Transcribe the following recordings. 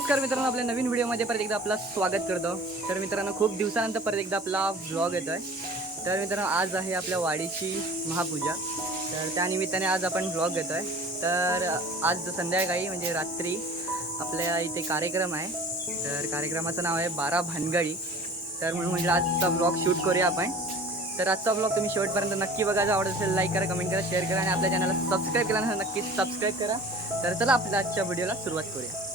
नमस्कार मित्रांनो आपल्या नवीन व्हिडिओमध्ये परत एकदा आपलं स्वागत करतो. तर मित्रांनो खूप दिवसानंतर परत एकदा आपला ब्लॉग येतो आहे तर मित्रांनो आज आहे आपल्या वाडीची महापूजा. तर त्यानिमित्ताने आज आपण व्लॉग घेतो आहे तर आज संध्याकाळी म्हणजे रात्री आपल्या इथे कार्यक्रम आहे. तर कार्यक्रमाचं नाव आहे बारा भानगडी. तर म्हणून म्हणजे आजचा ब्लॉग शूट करूया आपण. तर आजचा ब्लॉग तुम्ही शेवटपर्यंत नक्की बघा. जर आवडत असेल लाईक करा कमेंट करा शेअर करा आणि आपल्या चॅनलला सबस्क्राईब केला नक्की नक्कीच सबस्क्राईब करा. तर चला आपल्या आजच्या व्हिडिओला सुरुवात करूया.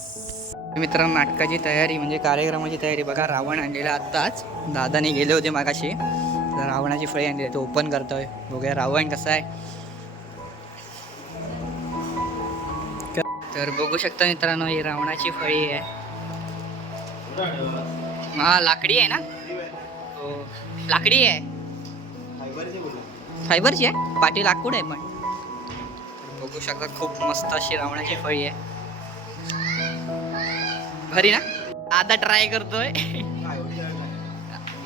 मित्रांनो नाटकाची तयारी म्हणजे कार्यक्रमाची तयारी. बघा रावण आणलेला आत्ताच. दादाने गेले होते मागाशी. तर रावणाची फळी आणली. तो ओपन करतोय. बघूया रावण कसा आहे. तर बघू शकता मित्रांनो ही रावणाची फळी आहे. हा लाकडी आहे ना? हो. लाकडी आहे. फायबरची आहे. पाठी लाकूड आहे पण. बघू शकता खूप मस्त अशी रावणाची फळी आहे. घरी ना? आता ट्राय करतोय.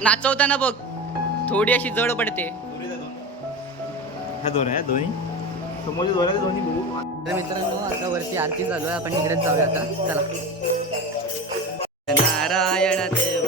नाचवताना बघ. थोडी अशी जड पडते. ह्या दोन आहे दोन्ही. समोरचे दोन आहे दोन्ही बघू. तर मित्रांनो आता वरती आरती चालू आहे. आपण इकडेच जाऊया आता. चला. नारायण देवा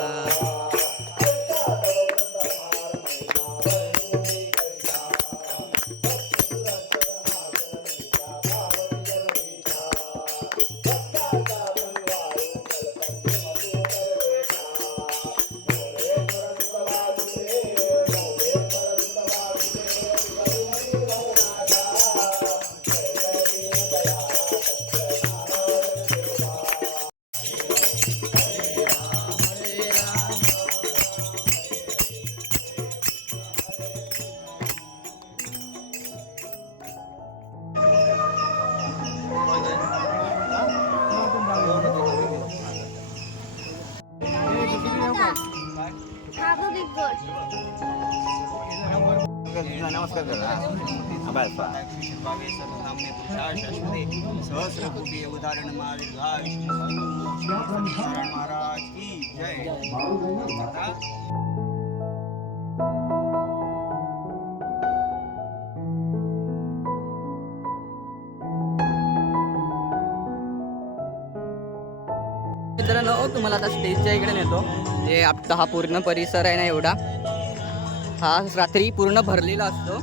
नमस्कार करा हा, बस बस. मित्रांनो तुम्हाला आता स्टेजच्या इकडे नेतो. जे आपला हा पूर्ण परिसर आहे ना एवढा हा रात्री पूर्ण भरलेला असतो.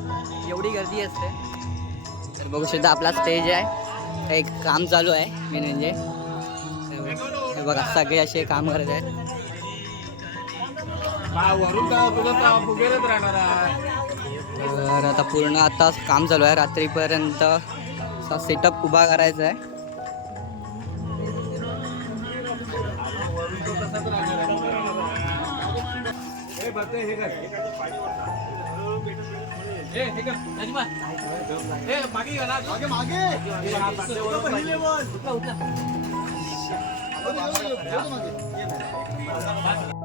एवढी गर्दी असते. तर बघू शकता आपला स्टेज आहे. एक काम चालू आहे मेन म्हणजे. बघा सगळे असे काम करत आहेत. तर आता पूर्ण आता काम चालू आहे. रात्रीपर्यंत असा सेटअप उभा करायचा आहे.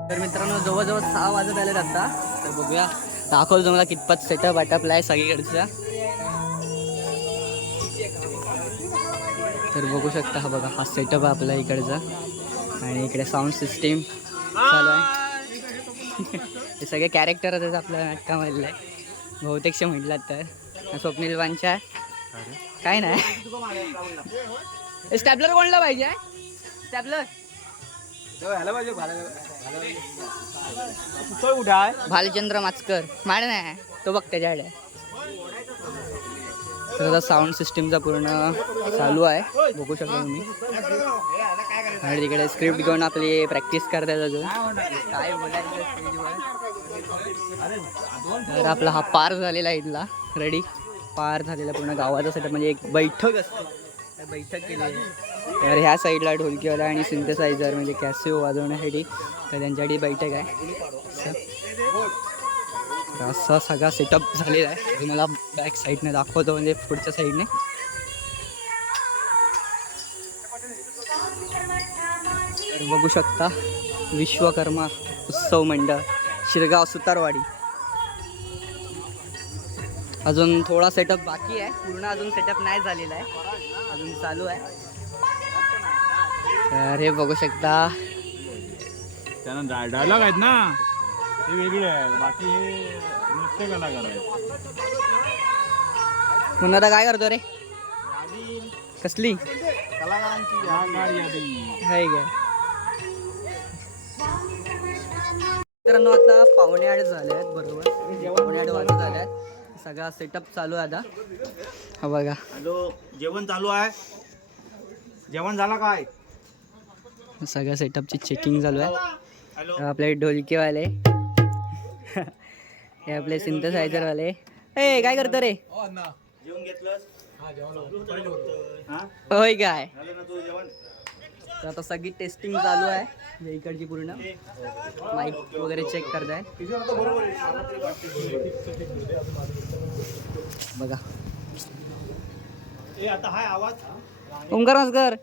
तर मित्रांनो जवळजवळ सहा वाजत आले आता. तर बघूया. दाखवतो तुम्हाला कितपत सेटअप वाटप आहे सगळीकडचा. तर बघू शकता हा बघा हा सेटअप आहे आपला इकडचा. आणि इकडे साऊंड सिस्टीम चालू आहे. हे सगळे कॅरेक्टर आहेत आपल्या नाटकामधले बहुतेकशे म्हटलात तर. स्वप्नील वांच्या काय नाही. स्टॅबलर कोणला पाहिजे? स्टॅबलर भालचंद्र माचकर माड नाही. तो बघ त्याच्याकडे साऊंड सिस्टीमचा पूर्ण चालू आहे. बघू शकता तुम्ही. आणि तिकडे स्क्रिप्ट घेऊन आपली प्रॅक्टिस करतात अजून. काय बोलायचं तर आपला हा पार झालेला आहे इथला. रेडी पार झालेला पूर्ण गावाचा सेटअप म्हणजे एक बैठक असते. बैठक केली आहे. तर ह्या साईडला ढोलकीवाला आणि सिंथेसायझर म्हणजे कॅसिओ वाजवण्यासाठी तर त्यांच्यासाठी बैठक आहे. असं. असा सगळा सेटअप झालेला आहे. तुम्हाला बॅक साईडने दाखवतो म्हणजे पुढच्या साईडने बघू शकता. विश्वकर्मा उत्सव मंडळ शिरगाव सुतारवाडी. अजून थोडा सेटअप बाकी आहे. पूर्ण अजून सेटअप नाही झालेला आहे. अजून चालू आहे. तर हे बघू शकता. त्यांना डायलॉग आहेत ना? ते वेगळे आहेत. बाकी हे नृत्य कलाकार आहेत. पुन्हा आता काय करतो रे? कसली? कलाकारांची हाय काय मित्रांनो आता पावणे आठ झाले आहेत बरोबर? पावणे आठ वाजत झाले आहेत सगळा सेटअप चालू आहे आता. हा बघा. हॅलो जेवण चालू आहे? जेवण झालं काय? सगळ्या सेटअपची चेकिंग चालू आहे. हॅलो. आपले ढोलकीवाले. हे आपले सिंथसायझरवाले ए काय करतो रे? जेवण घेतलंस? हा होय काय? झालं ना तुझं जेवण? तर आता सगळी टेस्टिंग चालू आहे. म्हणजे इकडची पूर्ण. माईक वगैरे चेक करताय. बघा. ए आता हाय आवाज ओंकार मस्कर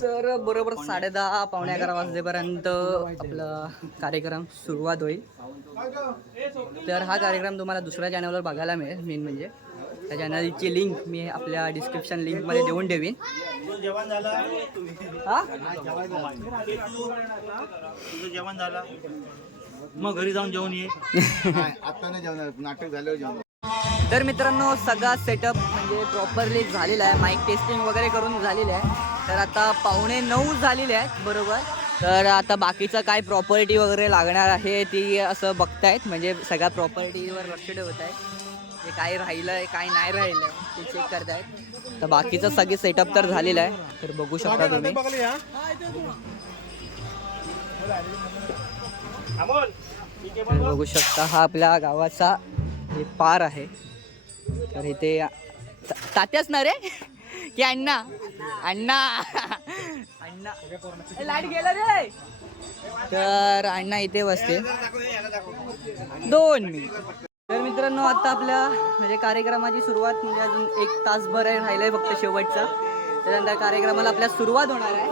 तर बरोबर साडे दहा पावणे अकरा वाजेपर्यंत आपला कार्यक्रम सुरुवात होईल. तर हा कार्यक्रम तुम्हाला दुसऱ्या चॅनलवर बघायला मिळेल मेन म्हणजे. त्या चॅनलची लिंक मी आपल्या डिस्क्रिप्शन लिंकमध्ये देऊन ठेवीन. जेवण झालं हा? जेवण झालं मग घरी जाऊन जेवण ये. आता नाही जेवणार नाटक झाल्यावर जेवणार तर मित्रांनो सगळा सेटअप म्हणजे प्रॉपरली झालेला आहे. माईक टेस्टिंग वगैरे करून झालेलं आहे. तर आता पावणे नऊ झालेले आहेत बरोबर. तर आता बाकीचं काय प्रॉपर्टी वगैरे लागणार आहे ती असं बघतायत. म्हणजे सगळ्या प्रॉपर्टीवर लक्ष ठेवत आहेत. जे काय राहिलं आहे काय नाही राहिलं ते चेक करतायत. तर बाकीचं सगळे सेटअप तर झालेलं आहे तर बघू शकता तुम्ही. तर बघू शकता हा आपल्या गावाचा हे पार आहे. तर इथे तात्याच ना रे? की अण्णा? अण्णा. अण्णा. लाइट गेला रे. तर अण्णा इथे बसते दोन मिनिट. मित्रांनो आता आपल्या म्हणजे कार्यक्रमाची सुरुवात म्हणजे अजून एक तासभर आहे राहिलंय फक्त शेवटचा. त्यानंतर कार्यक्रमाला आपल्या सुरुवात होणार आहे.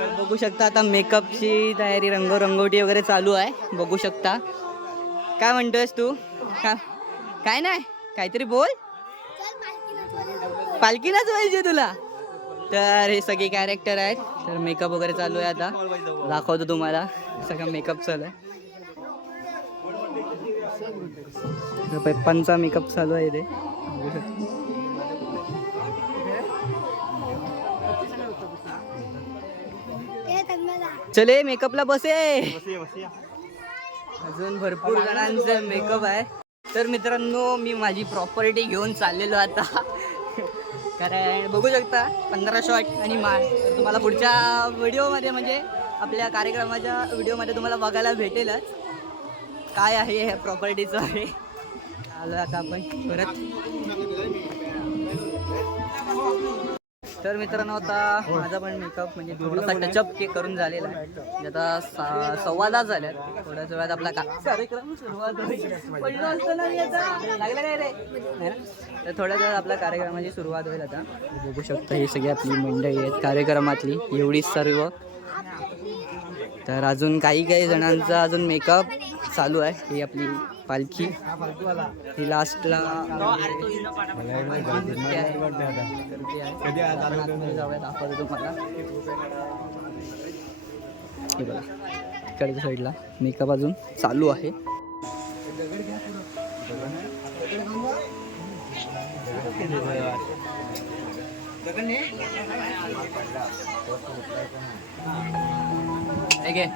तर बघू शकता आता मेकअपची तयारी रंगरंगोटी वगैरे चालू आहे. बघू शकता. काय म्हणतोयस तू? का काय नाही? काहीतरी बोल. पालखीलाच पाहिजे तुला. तर हे सगळे कॅरेक्टर आहेत. तर मेकअप वगैरे चालू आहे आता. दाखवतो तुम्हाला. सगळं मेकअप चालू आहे. पप्पांचा मेकअप चालू आहे ते. चले मेकअपला बसे. अजून भरपूर जणांचं मेकअप आहे. तर मित्रांनो मी माझी प्रॉपर्टी घेऊन चाललेलो आता. कारण बघू शकता पंधरा शॉट आणि माळ तुम्हाला पुढच्या व्हिडिओमध्ये म्हणजे आपल्या कार्यक्रमाच्या व्हिडिओमध्ये तुम्हाला बघायला भेटेलच. काय आहे ह्या प्रॉपर्टीचं आहे आलो आता आपण परत. तर मित्रांनो आता माझा पण मेकअप म्हणजे थोडासा टचअप के करून झालेला आहे. म्हणजे आता सा- सव्वा झाल्यात. थोड्याच वेळात आपला कार्यक्रम सुरुवात काय रे? तर थोड्याच वेळात आपल्या कार्यक्रमाची सुरुवात होईल आता. बघू शकता ही सगळी आपली मंडळी आहेत. कार्यक्रमातली एवढी सर्व. तर अजून काही काही जणांचा अजून मेकअप चालू आहे. ही आपली पालखी. ही लास्टला तुम्हाला. हे बघा. इकडच्या साईडला मेकअप अजून चालू आहे. हे घे.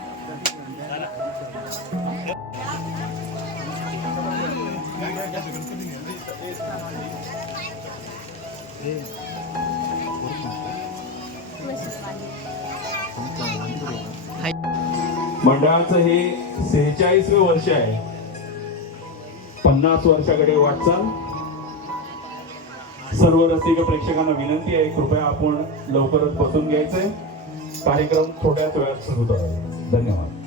मंडळाचं हे सेहेचाळीसवे वर्ष आहे. पन्नास वर्षाकडे वाटचाल. सर्व रसिक प्रेक्षकांना विनंती आहे कृपया आपण लवकरच बसून घ्यायचंय. कार्यक्रम थोड्याच वेळात सुरू होतो धन्यवाद.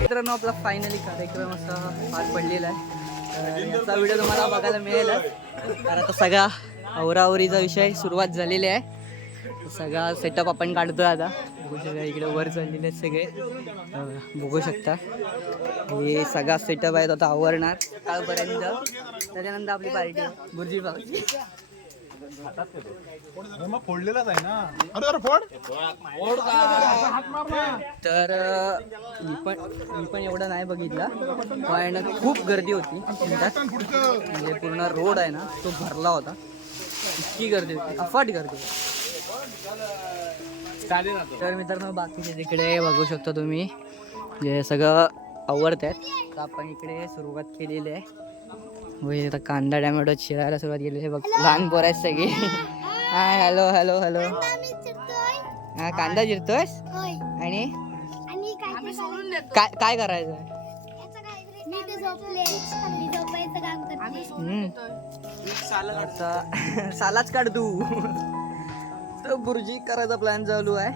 मित्रांनो आपला फायनली कार्यक्रम असा पार पडलेला आहे. याचा व्हिडिओ तुम्हाला बघायला मिळेलच. तर आता सगळा आवरावरीचा विषय सुरुवात झालेली आहे. सगळा सेटअप आपण काढतोय आता. बघू शकता इकडे वर चाललेले आहेत सगळे. बघू शकता. हे सगळा सेटअप आहे तो आता आवरणार. कालपर्यंत. त्याच्यानंतर आपली पार्टी गुरुजी पावची मग फोडलेलाच आहे ना. अरे अरे फोड. तर मी पण मी पण एवढं नाही बघितला पण खूप गर्दी होती म्हणजे पूर्ण रोड आहे ना तो भरला होता. इतकी गर्दी होती अफाट गर्दी होती. तर मित्रांनो बाकीचे तिकडे बघू शकता तुम्ही. जे सगळं आवडत आहेत तर आपण इकडे सुरुवात केलेली आहे. व हे आता कांदा टॅमॅटो चिरायला सुरुवात केलेली आहे बघ लहान पोरं आहेत सगळी हाय हॅलो हॅलो हॅलो हा कांदा चिरतोयस आणि? काय काय करायचं. आता सालाच काढ तू तर बुर्जी करायचा प्लॅन चालू आहे.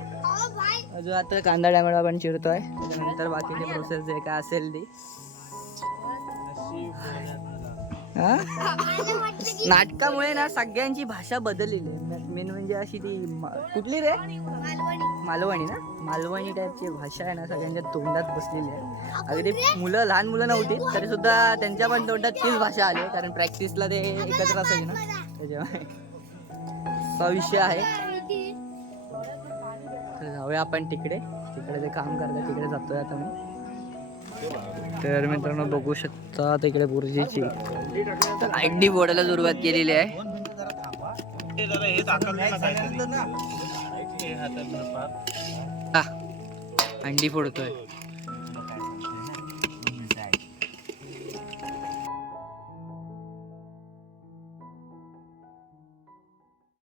अजून आता कांदा टॅमॅटो आपण चिरतोय. त्याच्यानंतर बाकीची प्रोसेस जे काय असेल ती. हा? नाटकामुळे ना सगळ्यांची भाषा बदललेली आहे. मेन म्हणजे अशी ती कुठली रे? मालवणी. ना? मालवणी टाईपची भाषा आहे ना सगळ्यांच्या तोंडात बसलेली आहे. अगदी मुलं लहान मुलं नव्हती तरी सुद्धा त्यांच्या पण तोंडात तीच भाषा आली कारण प्रॅक्टिसला ते एकत्र असायचे ना. त्याच्यामुळे. असा विषय आहे जाऊया आपण तिकडे. तिकडे ते काम करतात तिकडे जातोय आता मी. तर मित्रांनो बघू शकता तिकडे बुर्जीची अंडी फोडायला सुरुवात केलेली आहे. अंडी फोडतोय.